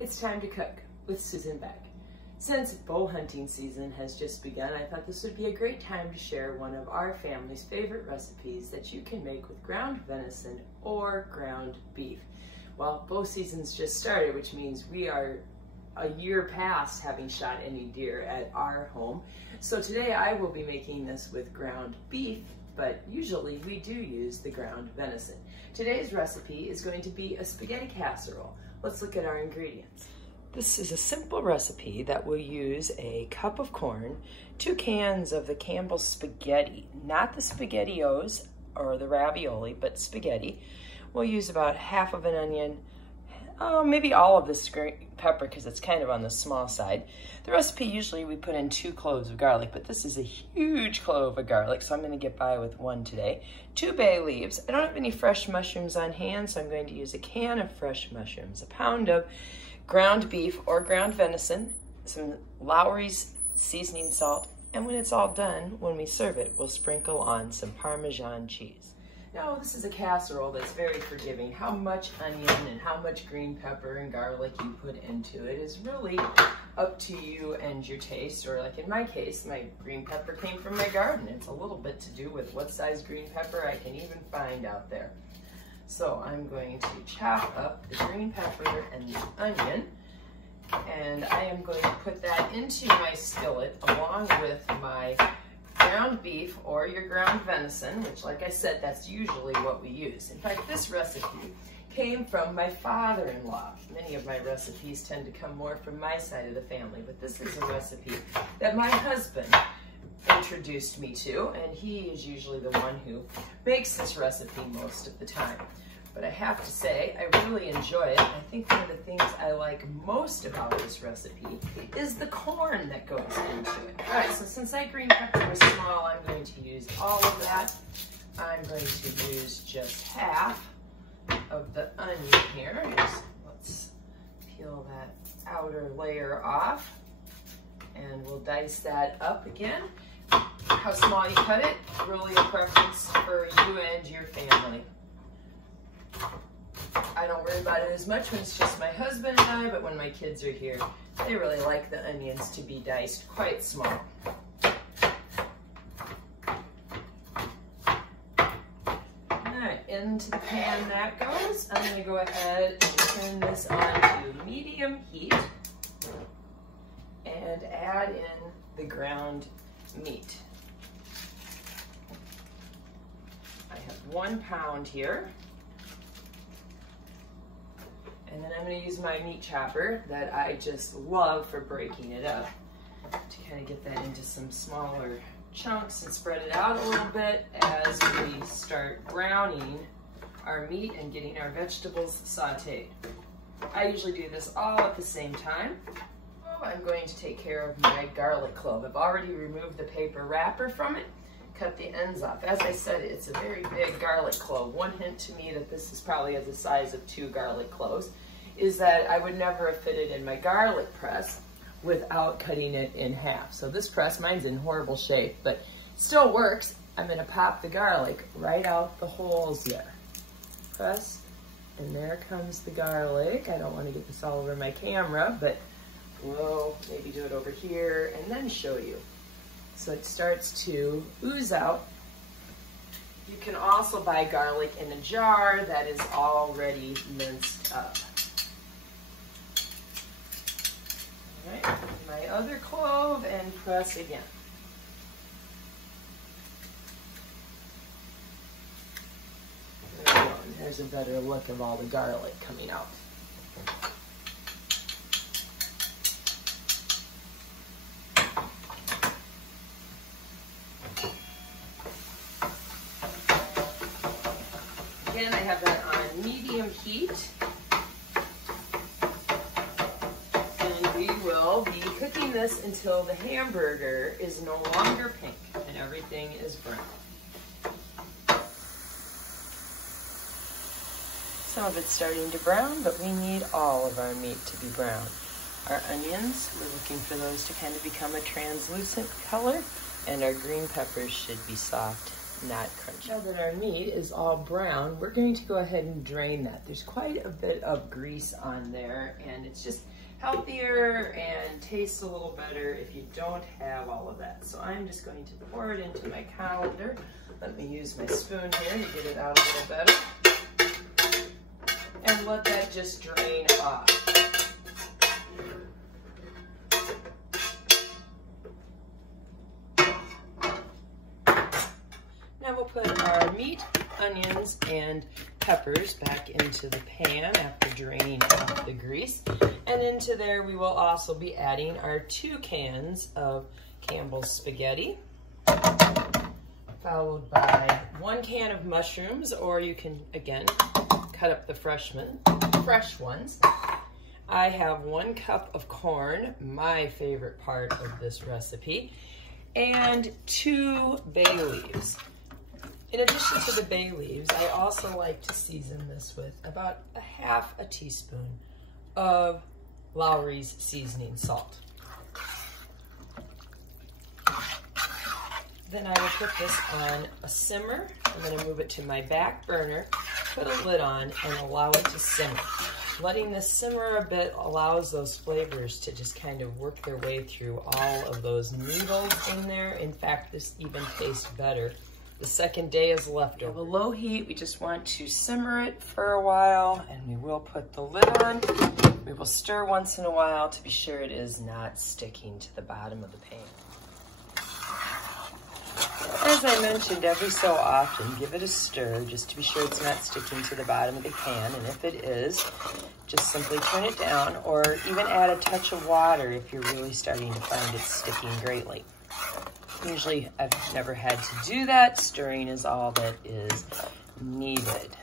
It's time to cook with Susan Beck. Since bow hunting season has just begun, I thought this would be a great time to share one of our family's favorite recipes that you can make with ground venison or ground beef. Well, bow season's just started, which means we are a year past having shot any deer at our home. So today I will be making this with ground beef, but usually we do use the ground venison. Today's recipe is going to be a spaghetti casserole. Let's look at our ingredients. This is a simple recipe that will use a cup of corn, 2 cans of the Campbell spaghetti, not the SpaghettiOs or the ravioli, but spaghetti. We'll use about half of an onion, maybe all of this green pepper because it's kind of on the small side. The recipe usually we put in 2 cloves of garlic, but this is a huge clove of garlic, so I'm going to get by with 1 today. 2 bay leaves. I don't have any fresh mushrooms on hand, so I'm going to use a can of fresh mushrooms, a pound of ground beef or ground venison, some Lowry's seasoning salt, and when it's all done, when we serve it, we'll sprinkle on some Parmesan cheese. Now, this is a casserole that's very forgiving. How much onion and how much green pepper and garlic you put into it is really up to you and your taste, or like in my case, my green pepper came from my garden. It's a little bit to do with what size green pepper I can even find out there. So I'm going to chop up the green pepper and the onion, and I am going to put that into my skillet along with my ground beef or your ground venison, which, like I said, that's usually what we use. In fact, this recipe came from my father-in-law. Many of my recipes tend to come more from my side of the family, but this is a recipe that my husband introduced me to, and he is usually the one who makes this recipe most of the time. But I have to say, I really enjoy it. I think one of the things I like most about this recipe is the corn that goes into it. All right, so since that green pepper was small, I'm going to use all of that. I'm going to use just half of the onion here. Let's peel that outer layer off, and we'll dice that up again. How small you cut it, really a preference for you and your family. I don't worry about it as much when it's just my husband and I, but when my kids are here, they really like the onions to be diced quite small. Alright, into the pan that goes. I'm going to go ahead and turn this on to medium heat and add in the ground meat. I have 1 pound here. And then I'm going to use my meat chopper that I just love for breaking it up to kind of get that into some smaller chunks and spread it out a little bit as we start browning our meat and getting our vegetables sauteed. I usually do this all at the same time. Oh, I'm going to take care of my garlic clove. I've already removed the paper wrapper from it, cut the ends off. As I said, it's a very big garlic clove. One hint to me that this is probably of the size of 2 garlic cloves is that I would never have fitted in my garlic press without cutting it in half. So this press, mine's in horrible shape, but still works. I'm gonna pop the garlic right out the holes here. Press, and there comes the garlic. I don't wanna get this all over my camera, but we'll maybe do it over here and then show you. So it starts to ooze out. You can also buy garlic in a jar that is already minced up. All right, my other clove and press again. There we go. And there's a better look of all the garlic coming out. Again, I have that on medium heat, and we will be cooking this until the hamburger is no longer pink and everything is brown. Some of it's starting to brown, but we need all of our meat to be brown. Our onions, we're looking for those to kind of become a translucent color, and our green peppers should be soft not crunchy. Now that our meat is all brown, we're going to go ahead and drain that. There's quite a bit of grease on there, and it's just healthier and tastes a little better if you don't have all of that. So I'm just going to pour it into my colander. Let me use my spoon here to get it out a little better. And let that just drain off. Now we'll put our meat, onions, and peppers back into the pan after draining off the grease. And into there we will also be adding our 2 cans of Campbell's spaghetti, followed by 1 can of mushrooms, or you can, again, cut up the fresh ones. I have 1 cup of corn, my favorite part of this recipe, and 2 bay leaves. In addition to the bay leaves, I also like to season this with about a half a teaspoon of Lowry's seasoning salt. Then I will put this on a simmer. I'm going to move it to my back burner, put a lid on, and allow it to simmer. Letting this simmer a bit allows those flavors to just kind of work their way through all of those noodles in there. In fact, this even tastes better the second day is leftover. We have a low heat. We just want to simmer it for a while, and we will put the lid on. We will stir once in a while to be sure it is not sticking to the bottom of the pan. As I mentioned, every so often, give it a stir just to be sure it's not sticking to the bottom of the pan. And if it is, just simply turn it down, or even add a touch of water if you're really starting to find it sticking greatly. Usually, I've never had to do that. Stirring is all that is needed.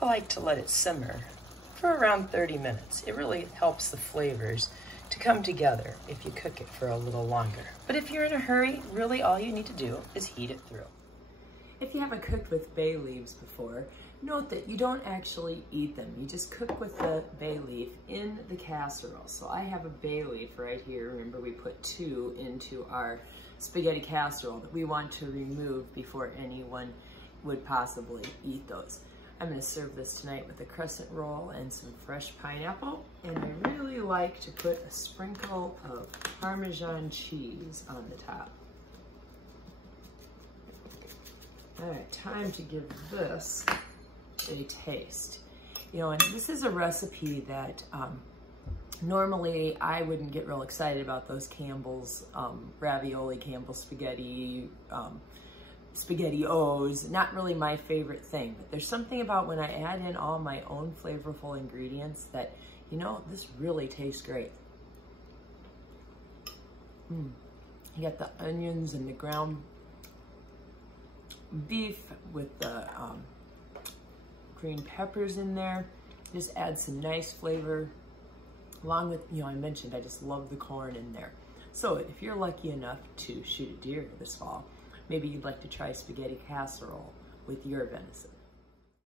I like to let it simmer for around 30 minutes. It really helps the flavors to come together if you cook it for a little longer. But if you're in a hurry, really all you need to do is heat it through. If you haven't cooked with bay leaves before, note that you don't actually eat them. You just cook with the bay leaf in the casserole. So I have a bay leaf right here. Remember, we put 2 into our spaghetti casserole that we want to remove before anyone would possibly eat those. I'm going to serve this tonight with a crescent roll and some fresh pineapple. And I really like to put a sprinkle of Parmesan cheese on the top. All right, time to give this a taste. You know, and this is a recipe that normally I wouldn't get real excited about those Campbell's ravioli, Campbell's spaghetti, SpaghettiOs, not really my favorite thing. But there's something about when I add in all my own flavorful ingredients that, you know, this really tastes great. You got the onions and the ground beef with the green peppers in there. Just add some nice flavor. Along with, you know, I mentioned I just love the corn in there. So if you're lucky enough to shoot a deer this fall, maybe you'd like to try spaghetti casserole with your venison.